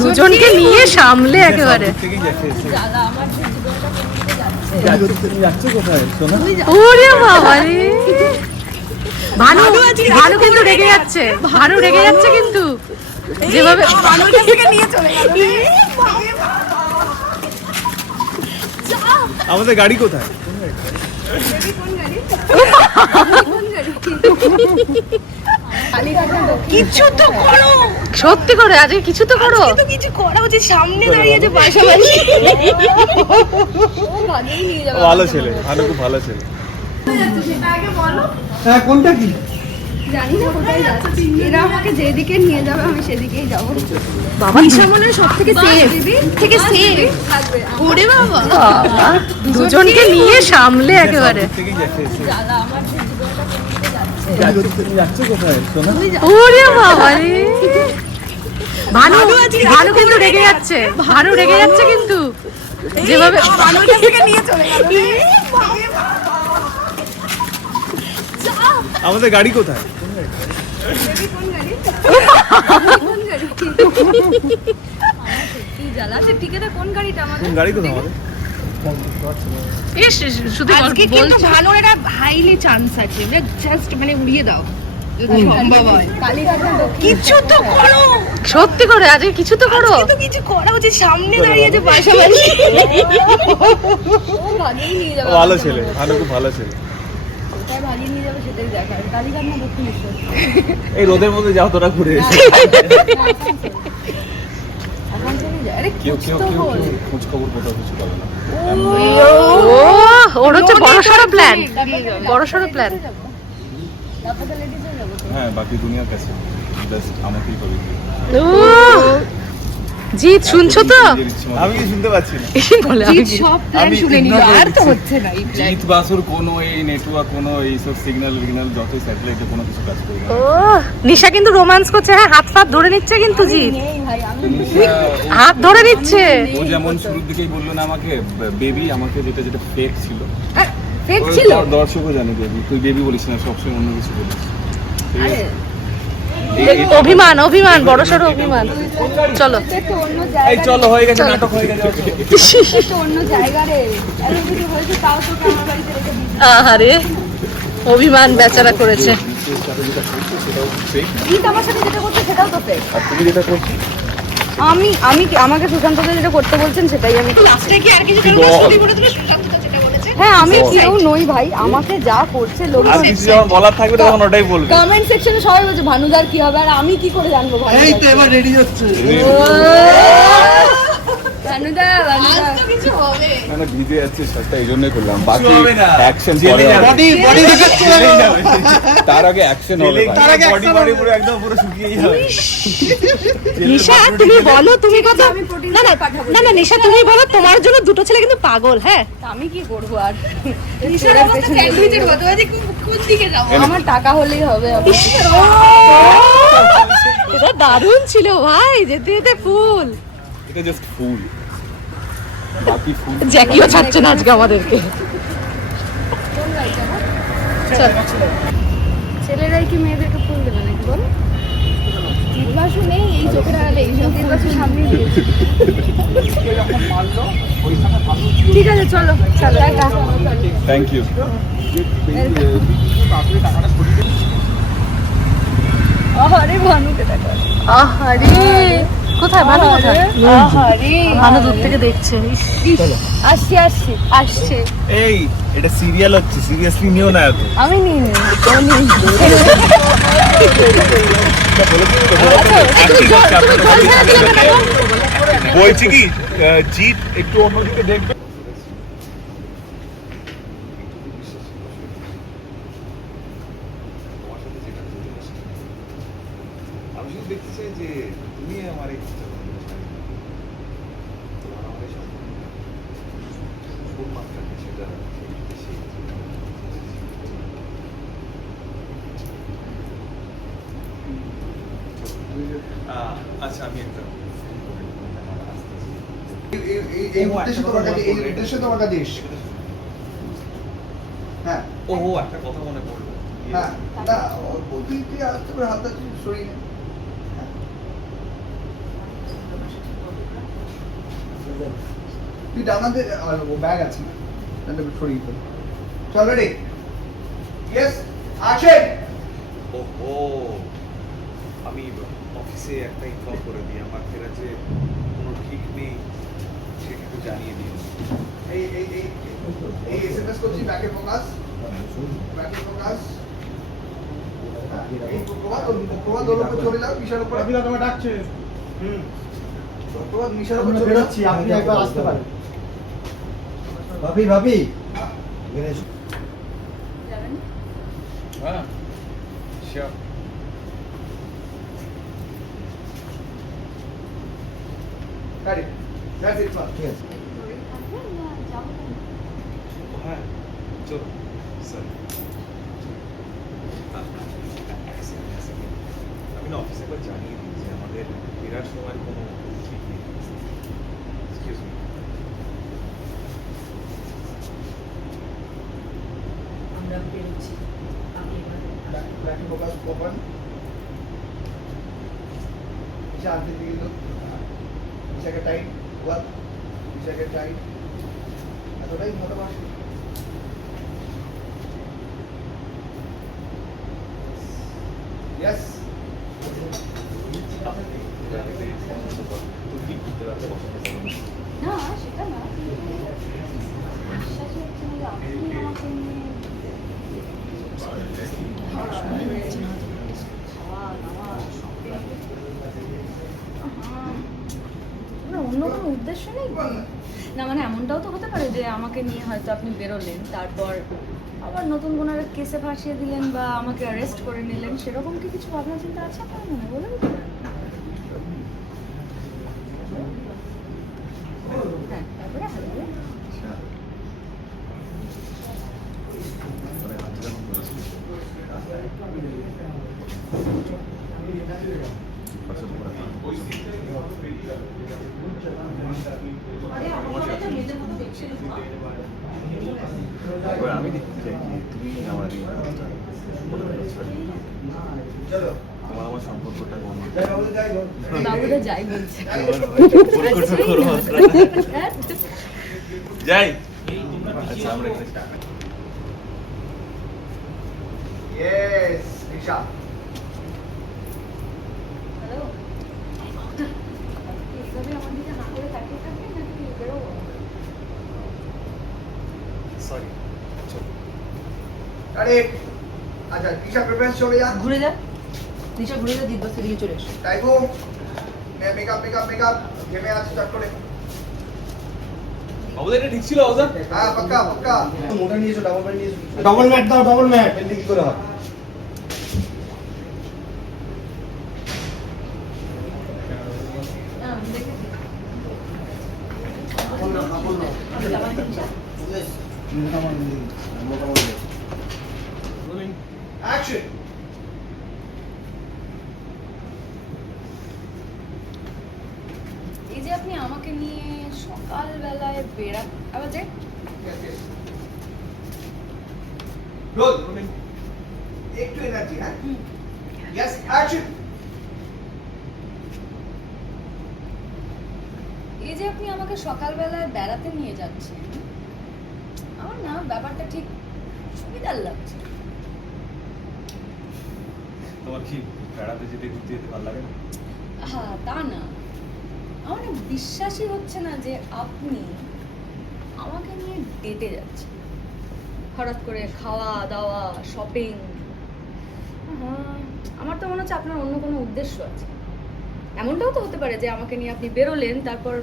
দুজনকে নিয়ে সামলে একেবারে। ওরে বাবা রে, ভানু ভানু কিন্তু রেগে যাচ্ছে, ভানু রেগে যাচ্ছে কিন্তু যেভাবে আমাদের গাড়ি কোথায়? কিছু তো করো, সত্যি করে আজকে কিছু তো করো। কিছু করা উচিত, সামনে দাঁড়িয়ে যে পাশাপাশি। ভালো ছেলে, ভালো, খুব ভালো ছেলে। সেটা আগে বলো। হ্যাঁ, কোনটা কি জানি না কোথায় যাচ্ছি, এরা আমাকে যেদিকে নিয়ে যাবে আমি সেদিকেই যাবো। বাবা মনে সব থেকে সেফ থেকে সেফ থাকবে। ওরে বাবা, দুজনকে নিয়ে সামলে একেবারে। যাচ্ছ কোথায় সোনা? ওরে বাবা রে, ভানু ভানু কিন্তু রেগে যাচ্ছে, ভানু রেগে যাচ্ছে কিন্তু যেভাবে নিয়ে চলে গেল। আমাদের গাড়ি কোথায়? কোন গাড়িটা আমাদের? কোন গাড়ি কোথায় আমাদের? শুধু আজকে কিন্তু ভালো একটা হাইলি চান্স আছে, জাস্ট মানে উড়িয়ে দাও যদি সম্ভব হয়। কিছু তো করো, সত্যি করে আজকে কিছু তো করো। কিছু করা উচিত, সামনে দাঁড়িয়ে যে পাশাপাশি। ভালো ছেলে, ভালো, খুব ভালো ছেলে। এই রোদের মধ্যে যাও তোরা ঘুরে এসে। খোঁজ খবর কোথাও কিছু পাবে না। ওর হচ্ছে বড়সড় প্ল্যান, বড়সড় প্ল্যান। হ্যাঁ, বাকি দুনিয়া কাছে জাস্ট আমাকেই পাবে। জিৎ শুনছো তো? আমি কি শুনতে পাচ্ছি না? বলে সব প্ল্যান শুনে নিল, আর তো হচ্ছে না এই প্ল্যান। জিৎ বাসুর কোনো এই নেটওয়ার্ক, কোনো এই সব সিগন্যাল যত স্যাটেলাইটে কোনো কিছু কাজ করে না। ও নিশা কিন্তু রোম্যান্স করছে, হ্যাঁ হাত ফাত ধরে নিচ্ছে কিন্তু জিৎ, হাত ধরে নিচ্ছে। ও যেমন শুরুর দিকেই বললো না আমাকে বেবি, আমাকে যেটা যেটা ফেক ছিল, ফেক ছিল। দর্শকও জানে বেবি, তুই বেবি বলিস না, সবসময় অন্য কিছু বলিস। অভিমান, অভিমান, বড়সড় অভিমান। চলো এই চলো, হয়ে গেছে, নাটক হয়ে গেছে। অন্য জায়গা রে, এত কিছু হয়েছে তাও তো আমার বাড়িতে রেখে দিই। আহারে, অভিমান বেচারা করেছে। জিৎ আমার সাথে যেটা করছে সেটাও তো ফেক। আর তুমি যেটা করছো, আমি আমি আমাকে সুশান্ত দা যেটা করতে বলছেন সেটাই আমি লাস্টে কি আর কিছু হ্যাঁ, আমি কেউ নই ভাই, আমাকে যা করছে আর লোকজন কিছু যখন বলার থাকবে তখন ওটাই বলবে। কমেন্ট সেকশনে সবাই বলছে ভানুদার কি হবে, আর আমি কি করে জানবো ভাই? এই তো এবার রেডি হচ্ছে। ভানুদা ভানুদা কিছু হবে না ভিজে যাচ্ছে শার্টটা, এই জন্যই করলাম। বাকি অ্যাকশন পরে বডি বডি দেখাচ্ছে। তার আগে অ্যাকশন হবে, তার আগে বডি বডি পুরো একদম পুরো শুকিয়ে যাবে। নিশা তুমি বলো, তুমি কথা না না না না নিশা তুমি বলো, তোমার জন্য দুটো ছেলে কিন্তু পাগল। হ্যাঁ আমি কি করব আর নিশার অবস্থা স্যান্ডউইচের মতো আছে, কোন দিকে যাব? আমার টাকা হলেই হবে। এটা দারুণ ছিল ভাই, যেতে যেতে ফুল। এটা জাস্ট ফুল, বাকি ফুল জ্যাকিও ছাড়ছে না আজকে আমাদেরকে। ছেলেরাই কি মেয়েদেরকে ফুল দেবে নাকি বল? জিজ্ঞাসা নেই এই চোখের আড়ালে, এই সব জিজ্ঞাসা সামনে দিয়েছে। ঠিক আছে চলো চলো, টাটা। Thank you. আরে ভানুকে দেখো, আহারে কোথায় ভানু, কোথায় আরে ভানু দূর থেকে দেখছে। আসছে আসছে আসছে। এই এটা সিরিয়াল হচ্ছে, সিরিয়াসলি নিও না এত। আমি নিই নি বলছি কি জিৎ একটু অন্যদিকে দেখবে। আমি শুধু দেখতে চাই যে তুমি আমার এই আচ্ছা, আমি একটা এই উদ্দেশ্যে তোমার কাছে, এই উদ্দেশ্যে তোমার কাছে এসেছি। হ্যাঁ ও একটা কথা মনে পড়লো। হ্যাঁ না তুই আসতে পারে, হাতটা সরিয়ে নে। তুই ডানাতে ও ব্যাগ আছে ডানাতে ছড়িয়ে দিতে চল রেডি ইয়েস অ্যাকশন ওহো আমি অফিসে একটা ইনফর্ম করে দিই আমার ফেরা যে কোনো ঠিক নেই সেটা একটু জানিয়ে দিই এই এই এই এই এসএমএস করছি ব্যাকে ফোকাস এই প্রভাত ওর উপর চলে যাও মিশার উপর রবিদা তোমাকে ডাকছে। প্রভাত মিশার উপর আমরা চলে বেরোচ্ছি, যাও আপনি একবার আসতে পারেন। ভাবি ভাবি হ্যাঁ শিওর গাড়ি দ্যাটস ইট স্যার ঠিক আছে হ্যাঁ চলো স্যার আমি না অফিসে একবার জানিয়ে দিই যে আমাদের ফেরার সময় কোনো ঠিক নেই এক্সকিউজ মি আমরা বেরোচ্ছি আমি এবার ব্যাকে ফোকাস ওপেন মিশা আনতে দিকে লোক মিশাকে টাইট ওয়াল মিশাকে টাইট এতটাই ভালোবাসি ইয়েস তুমি ঘুরতে পারতে পছন্দ করো না না সেটা না বিশ্বাসই হচ্ছে না যে আপনি আমাকে নিয়ে খাওয়া দাওয়া shopping। না অন্য কোনো উদ্দেশ্য নেই না, মানে এমনটাও তো হতে পারে যে আমাকে নিয়ে হয়তো আপনি বেরোলেন তারপর আবার নতুন কোনো একটা কেসে ফাঁসিয়ে দিলেন বা আমাকে অ্যারেস্ট করে নিলেন, সেরকম কি কিছু ভাবনা চিন্তা আছে আপনার মনে বলে দিতে পারেন? হ্যাঁ তারপরে হারিয়ে আমি দেখতে চাই যে তুমি আমার এই হাতটা বলে দিচ্ছ চলো তোমার আমার সম্পর্কটা কোন যাই বাবু যাই গো বাবুরা যাই বলছে যাই আচ্ছা আমরা এখানে ইয়েস মিশা হ্যালো এইভাবে আমার দিকে হাঁ করে তাকিয়ে থাকবেন নাকি বেরোবো? সরি আরে আচ্ছা মিশা প্রিফারেন্স চলে যা ঘুরে যা নিচে ঘুরে যা দিব্যস্ত দিকে চলে এসো টাইগো মেকআপ ঘেমে আছে চট করে আমাদের এটা ঠিক ছিল ওজা হ্যাঁ পাক্কা পাক্কা মোটা নিয়েছো ডাবল ম্যাট নিয়েছো ডাবল ম্যাট দাও ডাবল ম্যাট এমনি কি করে হয় না আমি দেখেছি অ্যাকশন এই যে আপনি আমাকে নিয়ে সকালবেলায় আবার যে রোল একটু এনার্জি হ্যাঁ ইয়েস অ্যাকশন এই যে আপনি আমাকে সকালবেলায় বেড়াতে নিয়ে যাচ্ছেন, আমার না ব্যাপারটা ঠিক সুবিধার লাগছে। তোমার কি বেড়াতে যেতে ঘুরতে যেতে ভালো লাগে না হ্যাঁ তা না, আমার না বিশ্বাসই হচ্ছে না যে আপনি আমাকে নিয়ে ডেটে যাচ্ছেন, হঠাৎ করে খাওয়া দাওয়া শপিং। আমার তো মনে হচ্ছে আপনার অন্য কোনো উদ্দেশ্য আছে। এমনটাও তো হতে পারে যে আমাকে নিয়ে আপনি বেরোলেন তারপর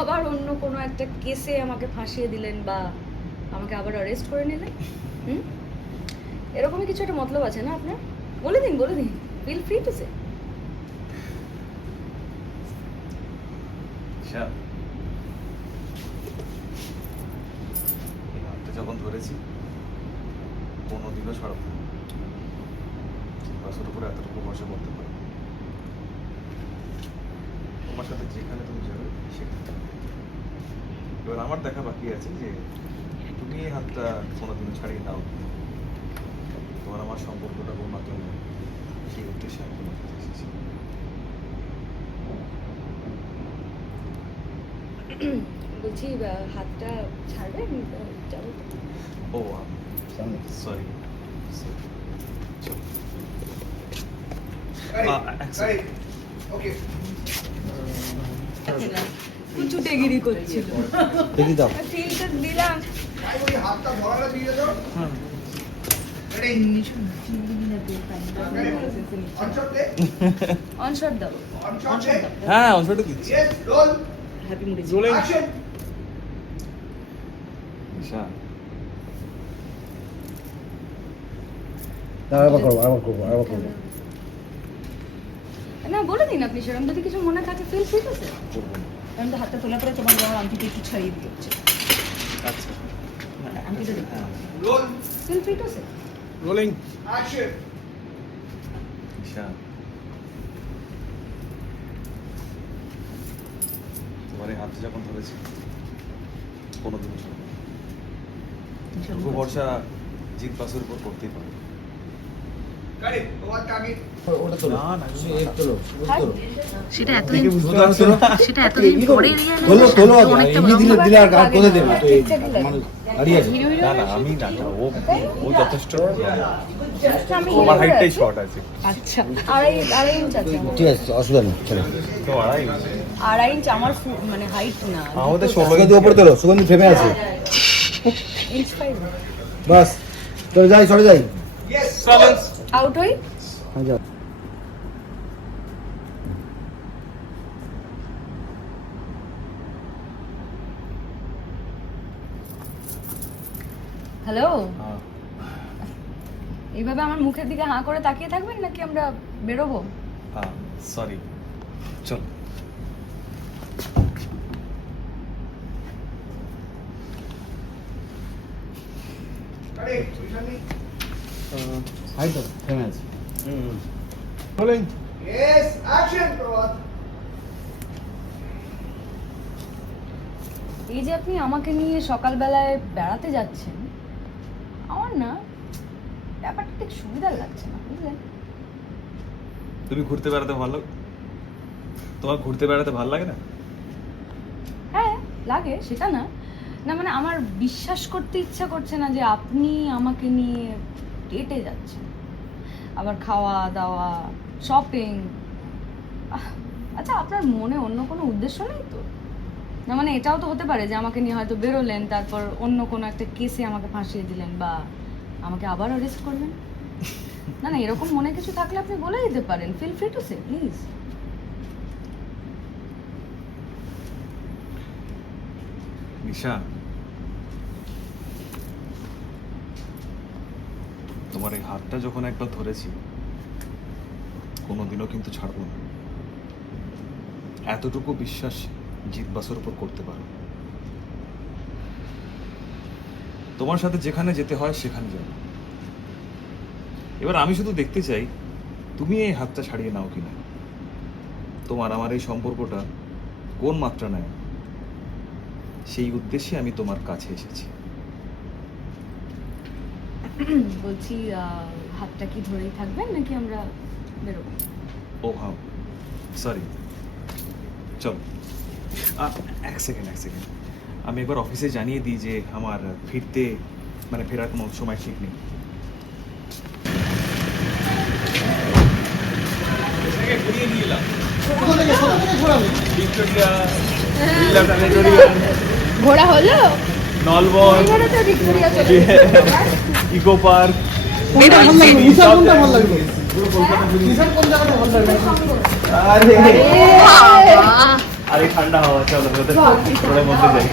আবার অন্য কোনো একটা কেসে আমাকে ফাঁসিয়ে দিলেন বা আমাকে আবার অ্যারেস্ট করে নিলেন। এরকমই কিছু একটা মতলব আছে না আপনার? বলে দিন ফিল ফ্রি টু সে। শ্যাম এই হাতটা যখন ধরেছি কোনোদিনও ছড়াবো না, বছর উপরে এতটুকু বসে বলতে পারো তোমার সাথে যেখানে তুমি যাবে সেখানে। এবার আমার দেখা বাকি আছে যে তুমি এই হাতটা কোনোদিনও ছাড়িয়ে নাও, তোমার আমার সম্পর্কটা উন্নত হবে সেই উদ্দেশ্যে আমি তোমার কাছে এসেছি। বলছি হাতটা ছাড়বেন যাবো তো। ও সরি Ready? Okay. ছুটেগিরি করছিল দেখি দাও ফিলটা দিলাম। ভাই, ওই হাতটা ধরাটা দিয়ে দাও। Ready? On shot play. অনশট দাও। On shot play. হ্যাঁ অংশটা দিচ্ছি Yes, roll. হ্যাপি মুডে Action. ঈশান আবার করবো না বলে দিন আপনি সেরকম যদি কিছু মনে থাকে ফিল ঠিক আছে। করবো না। আমি তো হাতটা তোলা পরে তোমার আমার আংটিটা একটু ছাড়িয়ে দিচ্ছে। আচ্ছা আংটিটা দেখো। হ্যাঁ Roll. ফিল ফিট আছে। Rolling Action. ঈশান তোমার এই হাতে যখন ধরেছি কোনোদিনও ছিল না। শুভ ভরসা জিত বাসের উপর করতেই পারে। Ready? তোমার target. ওটা তোলো না, না, এক তোলো সেটা এতদিন বুঝতে পারছো না সেটা এতদিন পরে তোলো তোলো অনেকটা এমনি দিলে দিলে আর কোথায় দেবে তো এই মানুষ দাঁড়িয়ে আছে না না আমি না না, ও যথেষ্ট আমি আমার হাইটটাই শর্ট আছে আচ্ছা আড়াই ইঞ্চ আছে আমার। ঠিক আছে অসুবিধা নেই চলো তো আড়াই আড়াই ইঞ্চ আমার মানে হাইট না আমাদের সুগন্ধি ওপরে তোলো সুগন্ধি ফেমে আছে ইঞ্চ 5 বাস চলে যাই সরে যাই Yes. আউট হই। হ্যাঁ যাও হ্যালো, হ্যাঁ এইভাবে আমার মুখের দিকে হাঁ করে তাকিয়ে থাকবেন নাকি আমরা বেরোবো? হ্যাঁ সরি চল Ready? Vishani? হাই তো ফেমে আছে রোলিং Yes. Action. Prabhat. এই যে আপনি আমাকে নিয়ে সকালবেলায় বেড়াতে যাচ্ছেন, আমার না ব্যাপারটা ঠিক সুবিধা লাগছে না, বুঝলেন? তুমি ঘুরতে বেড়াতে ভালো তোমার ঘুরতে বেড়াতে ভালো লাগে না? হ্যাঁ লাগে, সেটা না না মানে আমার বিশ্বাস করতে ইচ্ছা করছে না যে আপনি আমাকে নিয়ে ডেটে যাচ্ছেন, আবার খাওয়া দাওয়া শপিং। আচ্ছা আপনার মনে অন্য কোনো উদ্দেশ্য নেই তো? না মানে এটাও তো হতে পারে যে আমাকে নিয়ে হয়তো বেরোলেন, তারপর অন্য কোনো একটা কেসে আমাকে ফাঁসিয়ে দিলেন বা আমাকে আবার অ্যারেস্ট করবেন। না না এরকম মনে কিছু থাকলে আপনি বলে দিতে পারেন। Feel free to say please. Nisha তোমার এই হাতটা যখন একবার ধরেছি কোনোদিনও কিন্তু ছাড়বো না। এতটুকু বিশ্বাস জিত বাসের উপর করতে পারো। তোমার সাথে যেখানে যেতে হয় সেখানে যাও। এবার আমি শুধু দেখতে চাই তুমি এই হাতটা ছাড়িয়ে নাও কিনা। তোমার আমার এই সম্পর্কটা কোন মাত্রা নেয় সেই উদ্দেশ্যে আমি তোমার কাছে এসেছি। বলছি হাতটা কি ধরেই থাকবেন নাকি আমরা বেরোবো? ও হ্যাঁ সরি চল এক সেকেন্ড আমি একবার অফিসে জানিয়ে দিই যে আমার ফেরার কোনো সময় ঠিক নেই। ঘোরা হলো? নলবন ইকো পার্ক আরে ঠান্ডা হাওয়া চলো ওদের মধ্যে যাই।